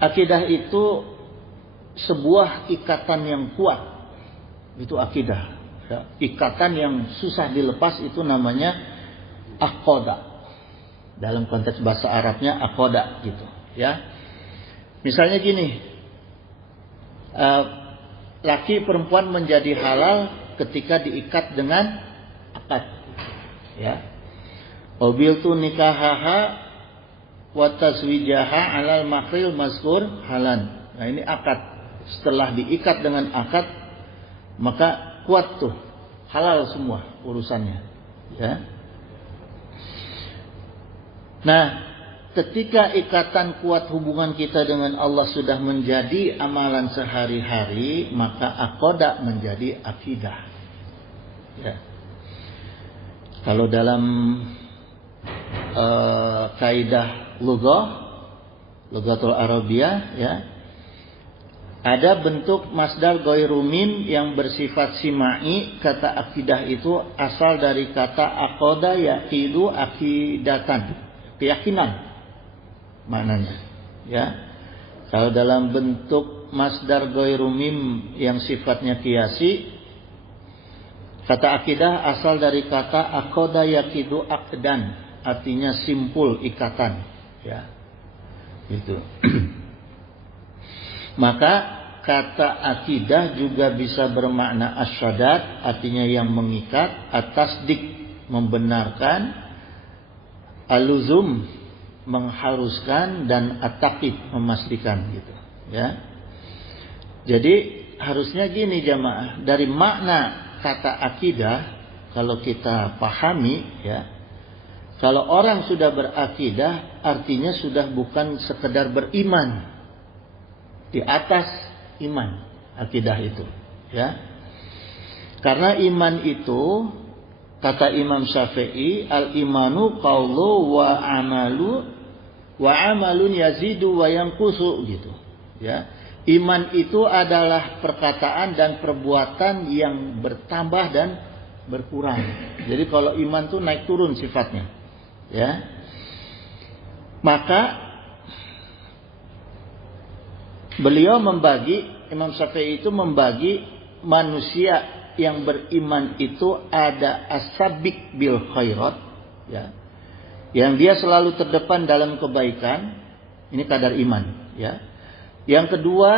Akidah itu sebuah ikatan yang kuat. Itu akidah. Ya, ikatan yang susah dilepas itu namanya aqoda. Dalam konteks bahasa Arabnya aqoda gitu. Ya, misalnya gini, laki perempuan menjadi halal ketika diikat dengan akad. Ya, wabiltu nikahaha wa taswijaha alal makril mazkur halan. Nah, ini akad. Setelah diikat dengan akad, maka kuat tuh, halal semua urusannya. Ya. Nah, ketika ikatan kuat hubungan kita dengan Allah sudah menjadi amalan sehari-hari, maka aqoda menjadi akidah. Ya. Kalau dalam kaidah lughatul Arabiyah, ya, ada bentuk masdar ghairu mim yang bersifat simai. Kata akidah itu asal dari kata aqoda yaqidu akidatan, keyakinan maknanya. Ya, kalau dalam bentuk masdar ghairu mim yang sifatnya qiyasi, kata akidah asal dari kata aqoda yaqidu aqdan, artinya simpul, ikatan. Ya, gitu. Maka kata akidah juga bisa bermakna asyadat, artinya yang mengikat, atasdik membenarkan, aluzum mengharuskan, dan ataqid memastikan gitu. Ya. Jadi harusnya gini jamaah, dari makna kata akidah kalau kita pahami, ya, kalau orang sudah berakidah artinya sudah bukan sekedar beriman, di atas iman, akidah itu, ya. Karena iman itu, kata Imam Syafi'i, al imanu qaulu wa amalun yazidu wa yanqusu gitu, ya. Iman itu adalah perkataan dan perbuatan yang bertambah dan berkurang. Jadi kalau iman itu naik turun sifatnya, ya. Maka Imam Syafi'i itu membagi manusia yang beriman itu ada as-sabiq bil khairat, ya, yang dia selalu terdepan dalam kebaikan, ini kadar iman, ya. Yang kedua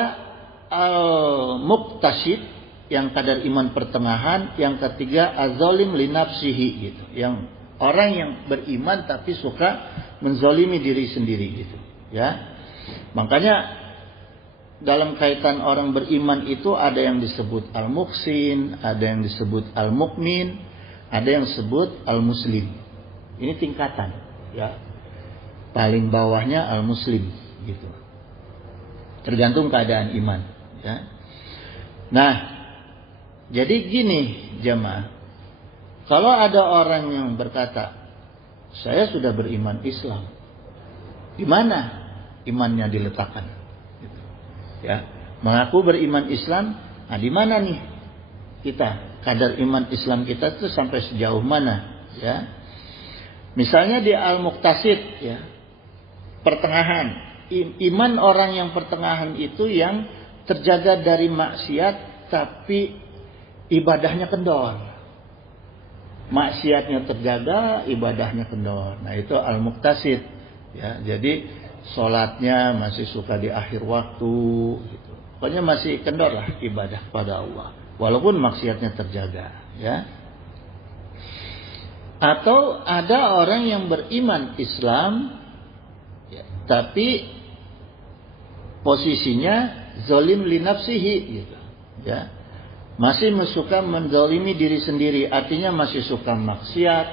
al-muqtasid, yang kadar iman pertengahan. Yang ketiga az-zalim li nafsihi gitu, yang orang yang beriman tapi suka menzalimi diri sendiri gitu, ya. Makanya dalam kaitan orang beriman itu ada yang disebut al-muhsin, ada yang disebut al-mukmin, ada yang disebut al-muslim. Ini tingkatan, ya. Paling bawahnya al-muslim gitu. Tergantung keadaan iman, ya. Nah, jadi gini jemaah. Kalau ada orang yang berkata, saya sudah beriman Islam, di mana imannya diletakkan? Ya, mengaku beriman Islam, nah di mana nih kita, kadar iman Islam kita itu sampai sejauh mana, ya? Misalnya di al-muqtasid, ya, pertengahan. Iman orang yang pertengahan itu yang terjaga dari maksiat tapi ibadahnya kendor. Maksiatnya terjaga, ibadahnya kendor. Nah, itu al-muqtasid, ya. Jadi sholatnya masih suka di akhir waktu gitu. Pokoknya masih kendor lah ibadah pada Allah, walaupun maksiatnya terjaga, ya. Atau ada orang yang beriman Islam, ya, tapi posisinya zalim li nafsihi gitu, ya. Masih suka menzalimi diri sendiri, artinya masih suka maksiat,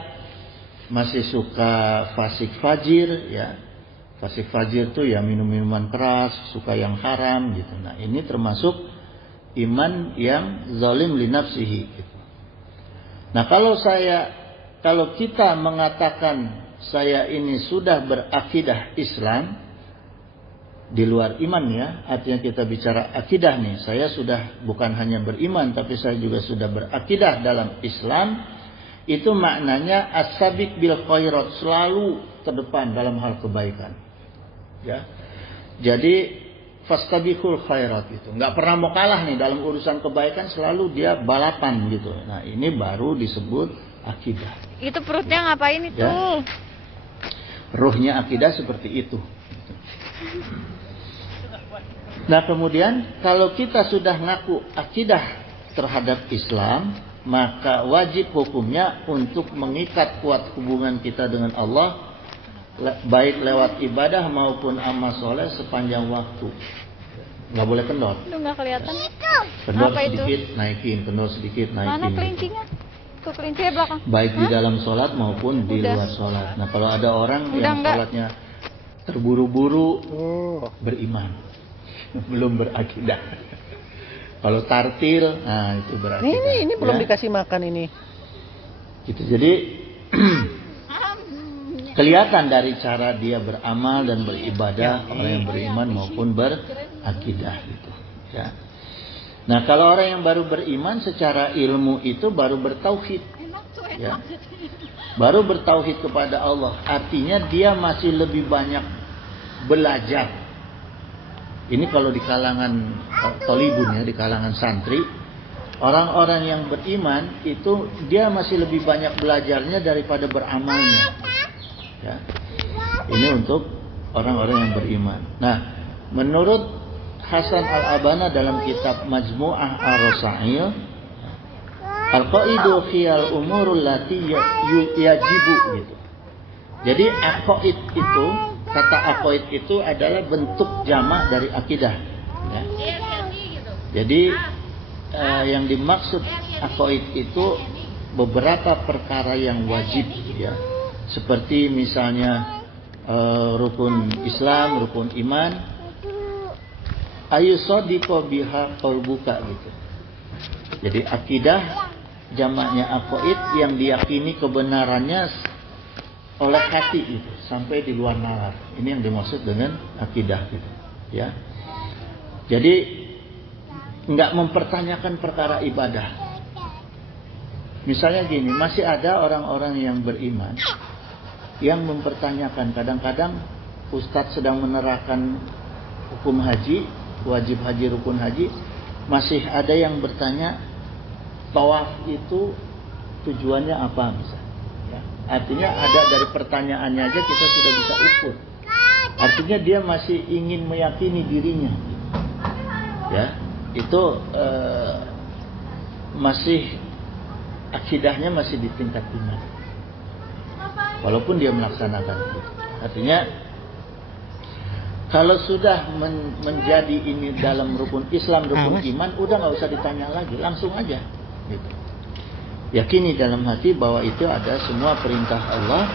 masih suka fasik fajir, ya. Fasik fajir itu ya minum-minuman keras, suka yang haram gitu. Nah, ini termasuk iman yang zalim li nafsihi gitu. Nah, kalau kita mengatakan saya ini sudah berakidah Islam di luar iman, ya, artinya kita bicara akidah nih, saya sudah bukan hanya beriman tapi saya juga sudah berakidah dalam Islam, itu maknanya as-sabiq bil khairat, selalu terdepan dalam hal kebaikan. Ya. Jadi fastabiqul khairat gitu. Nggak pernah mau kalah nih dalam urusan kebaikan, selalu dia balapan gitu. Nah, ini baru disebut akidah. Itu perutnya ngapain itu? Ya. Ruhnya akidah seperti itu. Nah, kemudian kalau kita sudah ngaku akidah terhadap Islam, maka wajib hukumnya untuk mengikat kuat hubungan kita dengan Allah, baik lewat ibadah maupun amal soleh sepanjang waktu. Nggak boleh kendor. Itu nggak kelihatan. Kendor Apa sedikit, itu? naikin. Kendor sedikit, naikin. Mana kelincinya? Tuh kelincinya belakang. Baik di dalam sholat maupun di luar sholat. Nah, kalau ada orang yang sholatnya terburu-buru, beriman. Belum berakidah. Kalau tartil, nah itu berarti. Ini belum dikasih makan ini. Gitu. Jadi kelihatan dari cara dia beramal dan beribadah orang yang beriman maupun berakidah gitu. Ya. Nah, kalau orang yang baru beriman secara ilmu itu baru bertauhid. Ya. Baru bertauhid kepada Allah. Artinya dia masih lebih banyak belajar. Ini kalau di kalangan tolibun ya, di kalangan santri, orang-orang yang beriman itu dia masih lebih banyak belajarnya daripada beramalnya. Ya. Ini untuk orang-orang yang beriman. Nah, menurut Hasan Al-Abana dalam kitab Majmu'ah Ar-Rasail, Al-Qaidu khiyal umurul lati yajibu gitu. Jadi aqaid itu, kata aqaid itu adalah bentuk jamak dari akidah. Ya. Jadi yang dimaksud aqaid itu beberapa perkara yang wajib ya. Seperti misalnya rukun Islam, rukun iman, ayusadiqo biha qalbuka gitu. Jadi akidah jamaknya aqaid yang diyakini kebenarannya oleh hati itu sampai di luar nalar. Ini yang dimaksud dengan akidah gitu, ya. Jadi enggak mempertanyakan perkara ibadah. Misalnya gini, masih ada orang-orang yang beriman yang mempertanyakan, kadang-kadang ustadz sedang menerangkan hukum haji, wajib haji, rukun haji, masih ada yang bertanya tawaf itu tujuannya apa misalnya. Ya. Artinya ada dari pertanyaannya aja kita sudah bisa ukur. Artinya dia masih ingin meyakini dirinya. Ya, itu masih akidahnya masih di tingkat iman. Walaupun dia melaksanakan itu. Artinya kalau sudah menjadi ini dalam rukun Islam, rukun iman, udah nggak usah ditanya lagi, langsung aja. Gitu. Yakini dalam hati bahwa itu ada semua perintah Allah,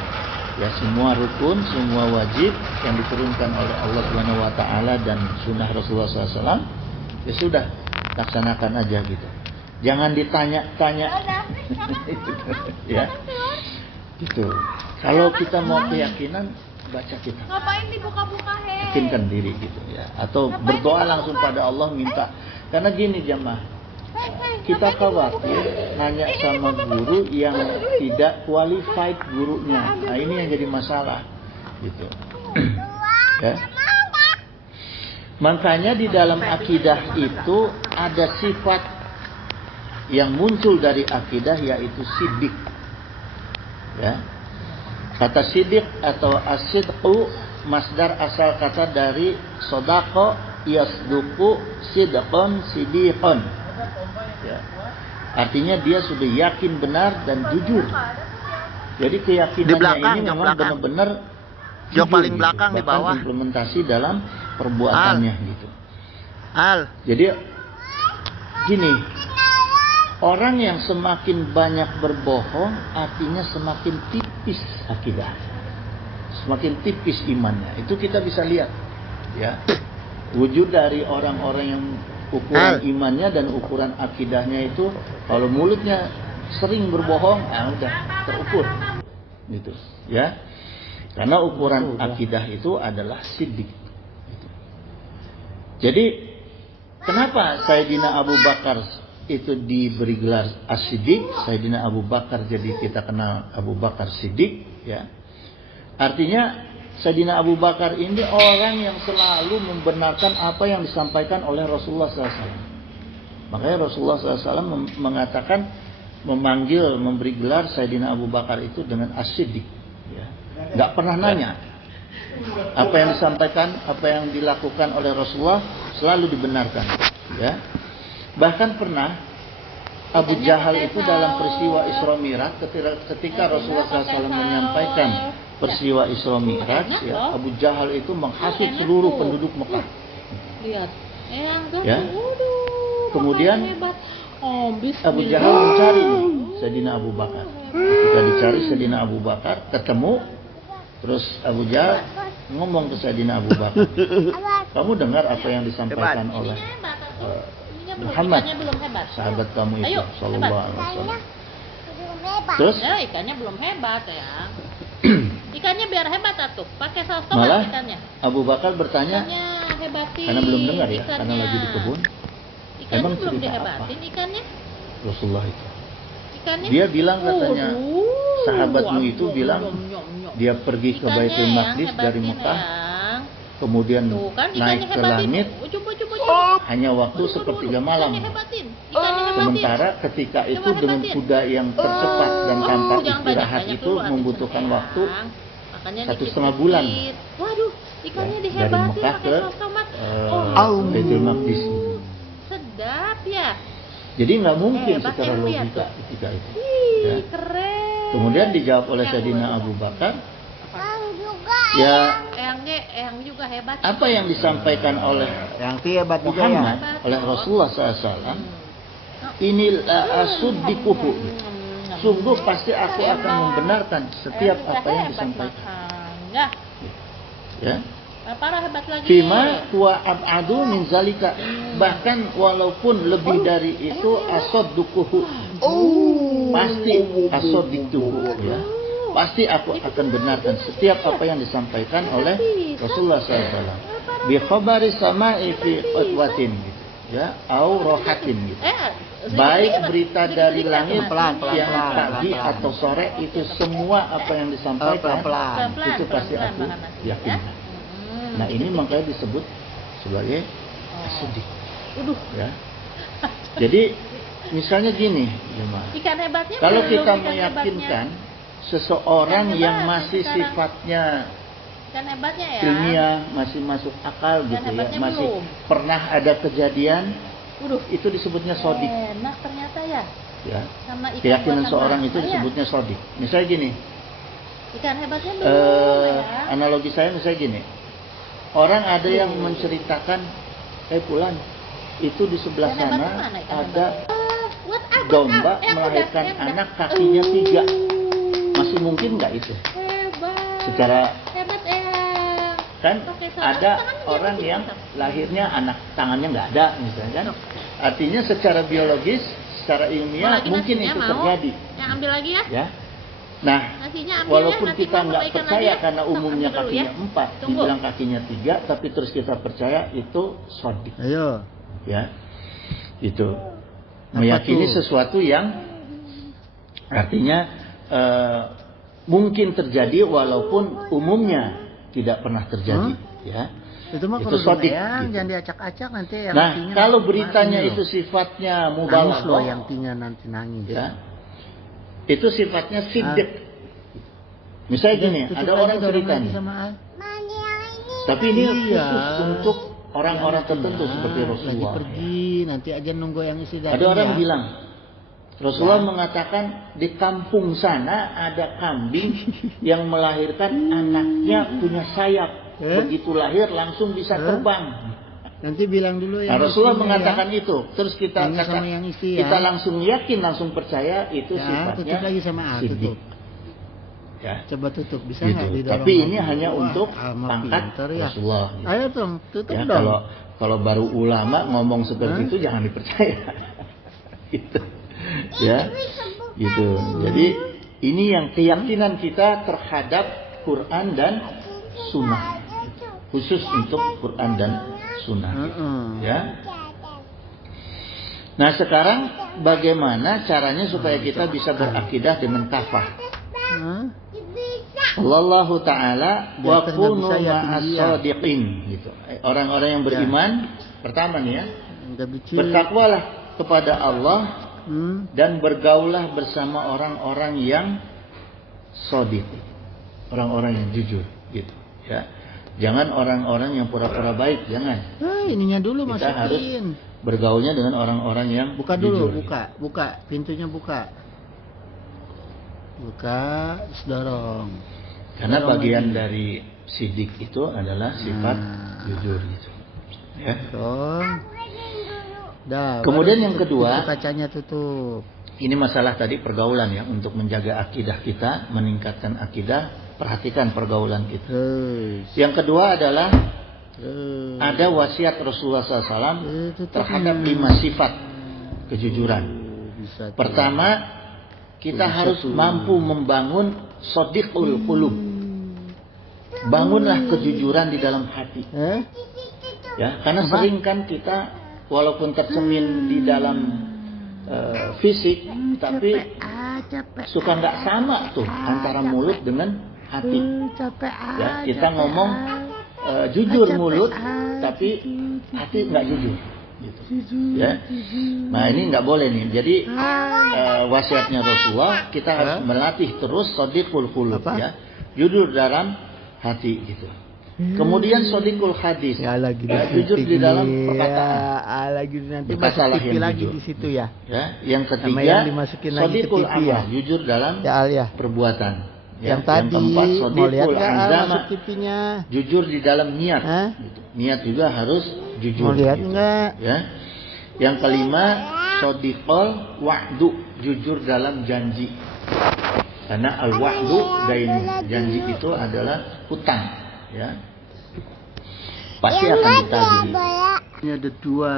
ya semua rukun, semua wajib yang diturunkan oleh Allah Subhanahu Wa Taala dan sunnah Rasulullah SAW. Ya sudah, laksanakan aja gitu. Jangan ditanya-tanya. Ya, gitu. Kalau kita mau keyakinan, baca kitab. Ngapain dibuka-buka Yakinkan diri gitu ya. Atau berdoa langsung pada Allah minta. Karena gini jamaah, kita khawatir nanya sama guru yang tidak qualified gurunya. Nah ini yang jadi masalah gitu. Ya. Makanya di dalam akidah itu ada sifat yang muncul dari akidah yaitu siddiq. Ya. Kata siddiq atau as-sidqu masdar asal kata dari sodako yasduku sidqon sidiqon. Ya. Artinya dia sudah yakin benar dan jujur. Jadi keyakinannya ini memang benar-benar jok paling gitu. belakang di bawah. Implementasi dalam perbuatannya gitu. Jadi gini, orang yang semakin banyak berbohong artinya semakin tipis akidah, semakin tipis imannya. Itu kita bisa lihat, ya. Wujud dari orang-orang yang ukuran imannya dan ukuran akidahnya itu, kalau mulutnya sering berbohong, udah terukur, gitu, ya. Karena ukuran akidah itu adalah siddiq. Gitu. Jadi kenapa Sayyidina Abu Bakar itu diberi gelar As-Siddiq, Sayyidina Abu Bakar, jadi kita kenal Abu Bakar Siddiq, ya. Artinya Sayyidina Abu Bakar ini orang yang selalu membenarkan apa yang disampaikan oleh Rasulullah SAW. Makanya Rasulullah SAW mengatakan, memberi gelar Sayyidina Abu Bakar itu dengan As-Siddiq. Ya. Nggak pernah nanya. Apa yang disampaikan, apa yang dilakukan oleh Rasulullah selalu dibenarkan. Ya. Bahkan pernah Abu Jahal itu dalam peristiwa Isra Mi'raj, ketika Rasulullah SAW menyampaikan peristiwa Isra Mi'raj, ya, Abu Jahal itu menghasut seluruh penduduk Mekah. Lihat. Ya. Kemudian Abu Jahal mencari Sayyidina Abu Bakar. Ketika dicari Sayyidina Abu Bakar, ketemu, terus Abu Jahal ngomong ke Sayyidina Abu Bakar, kamu dengar apa yang disampaikan oleh Muhammad, sahabat kamu itu, sallallahu alaihi wasallam. Terus ikannya belum hebat ya. Ikannya biar hebat atuh, pakai saus malah tomat ikannya. Abu Bakar bertanya, Ikannya hebatin. karena belum dengar ya, ikannya. karena lagi di kebun. Ikannya Emang belum cerita dihebatin apa? ikannya. Rasulullah itu. Ikannya. Dia bilang katanya, sahabatmu itu bilang dia pergi ke Ikannya Baitul yang Maqdis dari hebatin, Mekah, Eyang. kemudian Tuh kan naik ikannya ke hebatin. langit Ujub. hanya waktu sepertiga malam. Ikannya hebatin. Ikannya hebatin. Sementara ketika itu Coba dengan hebatin. kuda yang tercepat dan tanpa jangan istirahat banyak itu dulu, hati membutuhkan sayang. waktu Makanya 1,5 bulan. Waduh, ikannya Ya, dari dihebatin Mekah pakai ke saus tomat. Baitul Maqdis. Sedap ya. Jadi nggak mungkin Hebat secara yang lihat logika ketika itu. Ih, Ya. keren. Kemudian dijawab oleh Yang Sayyidina luar Abu Bakar, juga. ya Eyang juga hebat. apa yang disampaikan oleh Yang hebat juga ya. Muhammad, oleh Rasulullah SAW, ini asudikuhu. Sungguh pasti aku akan membenarkan setiap apa yang disampaikan. Ya, Ya. parah hebat lagi. Fima wa ab'adu min zalika. Bahkan walaupun lebih dari itu asadduquhu. Pasti asadduquhu, ya. Pasti aku akan benarkan setiap apa yang disampaikan oleh Rasulullah SAW. Bi khabari sama'i fi qatwatin, gitu, ya, au rohatin, gitu. Baik berita dari langit yang pagi atau sore, itu semua apa yang disampaikan itu pasti aku yakin. Nah, ini makanya disebut sebagai as-siddiq. Ya. Jadi misalnya gini, jemaah. Ikan hebatnya Kalau belum, kita ikan meyakinkan seseorang Ikan yang hebat masih sekarang. sifatnya Ikan hebatnya ya. ilmiah, masih masuk akal gitu ya, hebatnya masih belum. pernah ada kejadian, Waduh, itu disebutnya sodik. enak ternyata ya. Ya. Sama ikan Keyakinan buatan seorang mana itu ya? disebutnya sodik. Misalnya gini, Ikan hebatnya belum ya. analogi saya misalnya gini, orang ada yang menceritakan, Pulan, itu di sebelah Ikan sana hebatnya mana ikan ada hebat? domba melahirkan anak kakinya 3. Masih mungkin nggak itu? Hebat. Secara Hebat Eyang. kan Pakai saus, ada tangannya orang jangan yang dipegang. lahirnya anak tangannya nggak ada misalnya kan, artinya secara biologis, secara Mau ilmiah lagi mungkin nasinya, itu mau? terjadi, Yang ambil lagi ya. ya. Nah, Nasinya ambil walaupun ya, nanti kita mau nggak ikan percaya lagi ya. karena Sok, umumnya ambil dulu kakinya ya. 4, Tunggu. dibilang kakinya 3, tapi terus kita percaya itu sodik, Ayo. ya. Itu Apa meyakini tuh? sesuatu yang artinya mungkin terjadi walaupun umumnya tidak pernah terjadi, ya. Itu mah Itu kalau sodik, Eyang, gitu. jangan diacak-acak nanti yang Nah, tinya kalau nanti beritanya nangis itu loh. sifatnya Nangis loh mubalaghah, yang tinya nanti nangis. ya, itu sifatnya siddiq. Misalnya gini, Tutup ada lagi, orang dorong cerita lagi nih, sama A. tapi ini Iya. khusus untuk orang-orang tertentu Nah, seperti lagi Rasulullah. pergi, nanti aja nunggu yang isi datang. Ada orang ya. bilang, Rasulullah mengatakan di kampung sana ada kambing yang melahirkan anaknya punya sayap. Begitu lahir langsung bisa terbang. Nanti bilang dulu Nah, yang Rasulullah isinya mengatakan ya. itu. Terus kita Ini sama yang isi ya. kita langsung yakin, langsung percaya itu Ya, sifatnya tutup lagi sama A, siddiq. tutup. Ya, Coba tutup, bisa gitu. nggak didorong Tapi lagi? ini hanya Wah, untuk Alma pangkat pinter ya. Rasulullah. Ayo dong, tutup Ya, dong. kalau baru ulama ngomong seperti itu jangan dipercaya. Gitu. Ya. Gitu. Jadi ini yang keyakinan kita terhadap Quran dan Sunnah. Khusus untuk Quran dan Sunnah. Ya. Nah, sekarang bagaimana caranya supaya kita bisa berakidah dengan kafah? Hah? Wallahu ta'ala Di wa atas kunu nggak bisa ya, ma'as tinggi ya. shadiqin gitu. Orang-orang yang beriman pertama nih ya, Enggak bicik. bertakwalah kepada Allah dan bergaulah bersama orang-orang yang shadiq. Orang-orang yang jujur gitu ya. Jangan orang-orang yang pura-pura baik, jangan. Ininya dulu Kita harus masukin. bergaulnya dengan orang-orang yang Buka jujur. dulu, buka. Pintunya buka. Buka, terus dorong. Karena Dorong bagian lagi. dari sidik itu adalah sifat jujur gitu. Ya. Dorong. Dah. Kemudian baru yang tutup, kedua, tutup kacanya tutup. Ini masalah tadi pergaulan ya, untuk menjaga akidah kita, meningkatkan akidah, perhatikan pergaulan kita. Terus. Yang kedua adalah Terus. ada wasiat Rasulullah SAW Tutup. terhadap 5 sifat kejujuran. Bisa tuh. Pertama, kita harus mampu membangun shadiqul qulub. Bangunlah kejujuran di dalam hati. Ya, karena sering kan kita walaupun tercermin di dalam fisik, tapi suka nggak sama tuh antara mulut dengan hati. Ya, kita ngomong jujur mulut, tapi hati nggak jujur. Gitu. Ya, nah ini nggak boleh nih. Jadi wasiatnya Rasulullah, kita harus melatih terus shadiqul qulub, ya, jujur dalam hati gitu. Kemudian shadiqul hadis, Ya lagi jujur di dalam perkataan. Lagi nanti Berkatalah masuk TV yang lagi jujur. di situ ya. Ya, yang Sama ketiga yang dimasukin lagi ke shadiqul TV amal, ya. jujur dalam Ya Al ya. perbuatan. Ya, Yang tadi keempat mau lihat shadiqul nggak Al azama, masuk TV-nya? jujur di dalam niat. Hah? Gitu. Niat juga harus jujur. Mau lihat gitu. nggak? Ya. Yang kelima shadiqul wa'du, jujur dalam janji. Karena al-wa'du dainu, janji itu adalah hutang, ya. Pasti akan ditagih. Ini ada dua.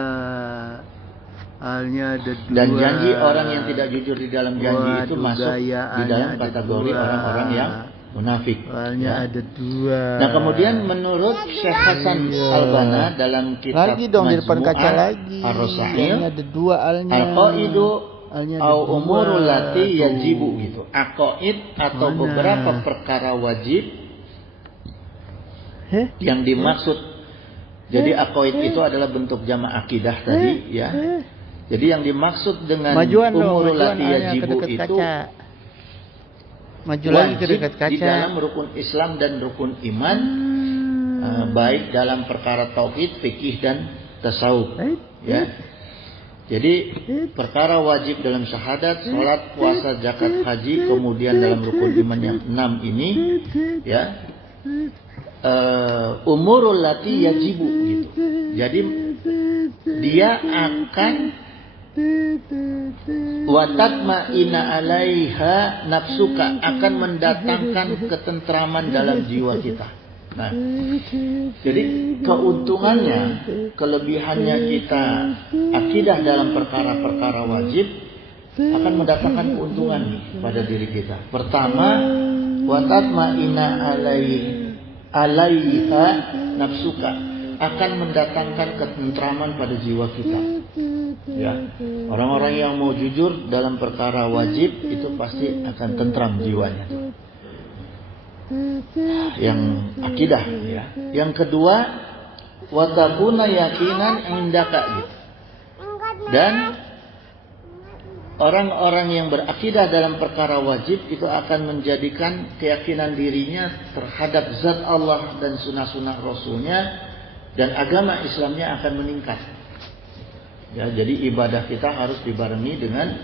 Halnya ada dua. Dan janji orang yang tidak jujur di dalam janji itu Waduh, masuk gaya, di dalam ada kategori dua. orang-orang yang munafik. Halnya Ya. ada dua. Nah, kemudian menurut Syekh Hasan Iya. Al-Banna dalam kitab lagi dong di depan kaca Majmu'ah lagi. Ar-Rasail, Halnya ada dua halnya. al-qaidu Halnya ada au dua. umurul lati Tuh. yajibu gitu. Aqaid atau Mana? beberapa perkara wajib Heh? yang dimaksud. Jadi aqaid itu adalah bentuk jama' akidah tadi, ya. Jadi yang dimaksud dengan Majuan dong, umurul majuan lati halnya ke yajibu dekat itu kaca. Maju lagi ke wajib dekat di kaca. dalam rukun Islam dan rukun iman, baik dalam perkara tauhid, fikih dan tasawuf, ya. Jadi perkara wajib dalam syahadat, sholat, puasa, zakat, haji, kemudian dalam rukun iman yang 6 ini, ya, umurul lati yajibu gitu. Jadi dia akan watatma'ina alaiha nafsuka, akan mendatangkan ketentraman dalam jiwa kita. Nah, jadi keuntungannya, kelebihannya kita akidah dalam perkara-perkara wajib akan mendatangkan keuntungan nih pada diri kita. Pertama, watatma'ina alaiha nafsuka, akan mendatangkan ketentraman pada jiwa kita. Ya, orang-orang yang mau jujur dalam perkara wajib itu pasti akan tentram jiwanya. Yang akidah, ya. Yang kedua, watakuna yakinan indaka gitu. Dan orang-orang yang berakidah dalam perkara wajib itu akan menjadikan keyakinan dirinya terhadap zat Allah dan sunnah-sunnah Rasulnya, dan agama Islamnya akan meningkat. Ya, jadi ibadah kita harus dibarengi dengan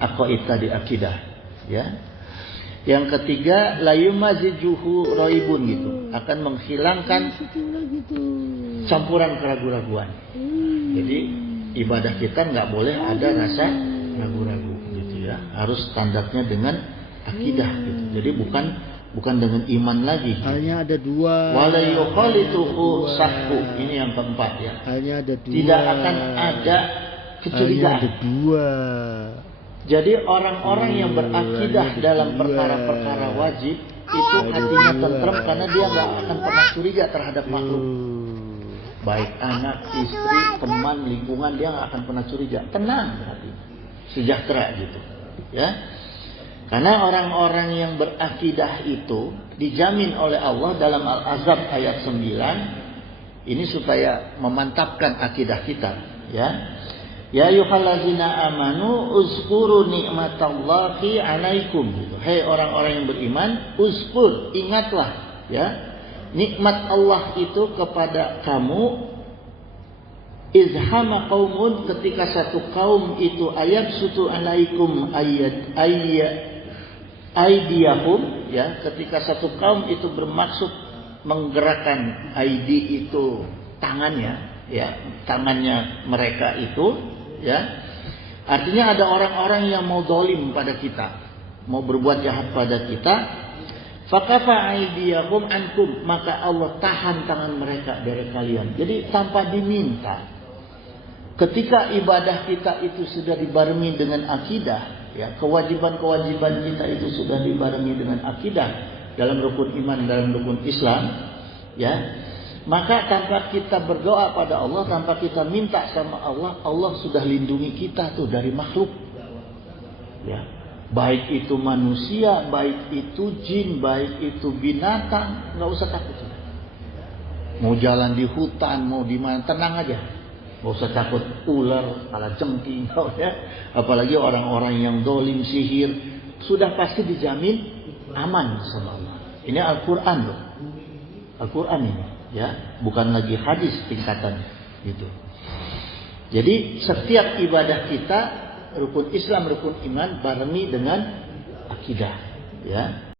aqaid tadi, akidah. Ya. Yang ketiga, layumazijuhu roibun gitu, akan menghilangkan campuran keraguan-raguan. Jadi ibadah kita nggak boleh ada rasa ragu-ragu gitu ya. Harus standarnya dengan akidah gitu. Jadi bukan dengan iman lagi. Halnya ada dua. Wala yukhalituhu sahhu. Ini yang keempat ya. Halnya ada dua. Tidak akan ada kecurigaan. Halnya ada dua. Jadi orang-orang yang berakidah dalam perkara-perkara wajib itu hatinya tentrem karena dia nggak akan pernah curiga terhadap makhluk. Baik anak, istri, teman, lingkungan, dia nggak akan pernah curiga. Tenang hatinya, sejahtera gitu. Ya. Karena orang-orang yang berakidah itu dijamin oleh Allah dalam Al-Ahzab ayat 9. Ini supaya memantapkan akidah kita, ya. Ya ayyuhallazina amanu uzkuru ni'matallahi 'alaikum. Hei orang-orang yang beriman, uzkur, ingatlah, ya. Nikmat Allah itu kepada kamu. Izhama qaumun, ketika satu kaum itu sutu alaikum aidiyahum, ya, ketika satu kaum itu bermaksud menggerakkan aidi itu tangannya, ya, tangannya mereka itu, ya. Artinya ada orang-orang yang mau zalim pada kita, mau berbuat jahat pada kita. Fakafa aidiyahum ankum, maka Allah tahan tangan mereka dari kalian. Jadi tanpa diminta. Ketika ibadah kita itu sudah dibarengi dengan akidah, ya, kewajiban-kewajiban kita itu sudah dibarengi dengan akidah dalam rukun iman, dalam rukun Islam, ya, maka tanpa kita berdoa pada Allah, tanpa kita minta sama Allah, Allah sudah lindungi kita tuh dari makhluk, ya, baik itu manusia, baik itu jin, baik itu binatang, nggak usah takut. Mau jalan di hutan, mau di mana, tenang aja. Gak usah takut ular, kalajengking, ya. Apalagi orang-orang yang dolim, sihir, sudah pasti dijamin aman sama Allah. Ini Al-Quran loh, Al-Quran ini, ya, bukan lagi hadis tingkatannya, gitu. Jadi setiap ibadah kita, rukun Islam, rukun iman, barengi dengan akidah, ya.